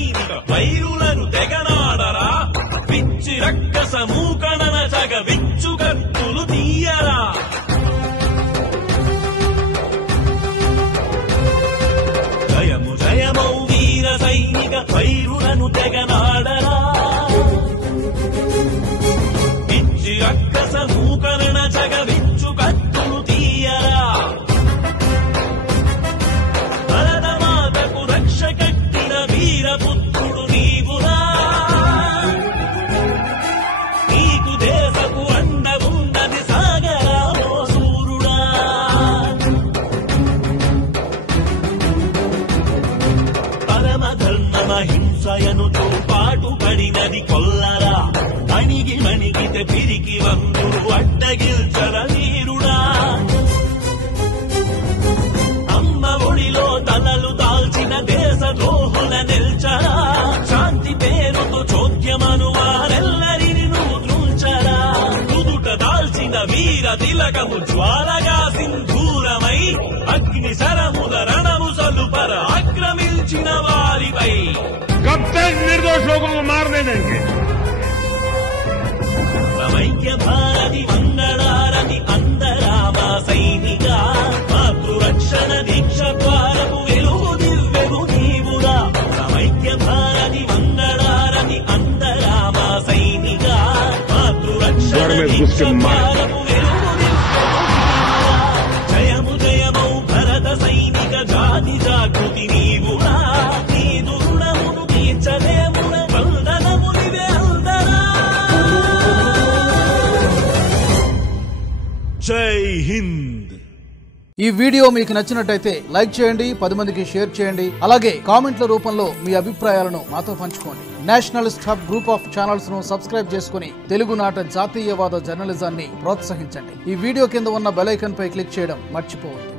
సైనిక వైరులను తెగనాడరా పిచ్చి రక్కస మూకణన జగ విచ్చు కత్తులు తీయరా జయము జయమౌ వీర సైనిక వైరులను తెగనాడరా పిచ్చి రక్కస మూకరణ జగ విచ్చు కత్తులు తీయరా భరతమాతకు రక్ష కట్టిన వీరపుత్రుడు నీవురా నీకు దేశపు అండ ఉన్నది సాగరా ఓ సూరుడా పరమధర్మహింసయనుతో పాటుపడినది కొల్లరా అణిగి మణిగితే పిరికి వంతుడు అడ్డగిల్చర వీరుడా అమ్మ ఒడిలో తలలు దాల్చిన దేశ ద్రోహుల నిల్చరా శాంతి పేరుతో చోద్యమను వారెల్లరిని నువ్వు త్రుల్చరా కుదుట దాల్చిన వీర తిలకము జ్వాలగా సింధూరమై అగ్ని శరముల రణము సలుపర ఆక్రమించిన వారిపై कब तक निर्दोष लोगों को मारने देंगे సమైక్య భారతి మంగళారతి అందరామ సైనిక మాతృరక్షణ దీక్ష ద్వారపు వెలుగు దివ్యము నీవురా సమైక్య భారతి మంగళారతి అందరామ సైనిక మాతృరక్షణ దీక్ష ద్వారపు వెలుగు దివ్యము నీవురా జయము జయమౌ భరత సైనిక జాతి జాగృతి నీవురా నీదు రుణమును తీర్చలేమున వందనము నివే అందరా జై హింద్. ఈ వీడియో మీకు నచ్చినట్టయితే లైక్ చేయండి, 10 మందికి షేర్ చేయండి. అలాగే కామెంట్ల రూపంలో మీ అభిప్రాయాలను మాతో పంచుకోండి. Nationalist hub group of channels ను సబ్స్క్రైబ్ చేసుకుని తెలుగునాట జాతీయవాద జర్నలిజాన్ని ప్రోత్సహించండి. ఈ వీడియో కింద ఉన్న బెల్ ఐకాన్ పై క్లిక్ చేయడం మర్చిపోవద్దు.